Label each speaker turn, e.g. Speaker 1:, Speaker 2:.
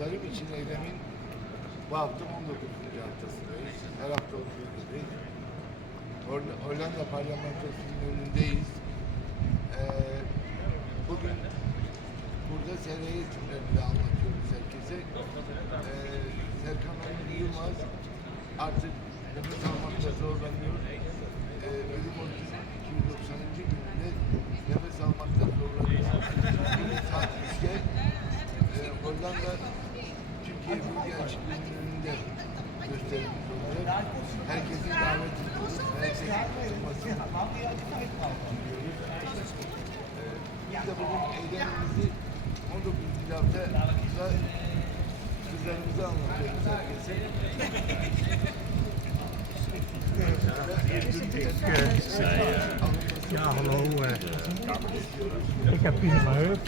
Speaker 1: Tarım için eylemin bu hafta 19. haftasındayız. Her hafta olduğu gibi. Hol- Hollanda parlamentosunun önündeyiz. Ee, bugün burada SRY türlerini anlatıyoruz herkese. Ee, Serkan Onur Yılmaz artık nefes almakta zorlanıyor. Ee, ölüm orucunun 290. gününde nefes almakta zorlanıyor. Bugün saat 3'te e, Hollanda 20 açıklığında gösterilmiş olacak. Herkesin davet edilmesi, herkesin katılması istiyoruz. Biz de bugün eylemimizi 19. hafta kızlarımıza anlatıyoruz herkese.
Speaker 2: Ja, hallo. Eh. Ik heb pijn in mijn heup.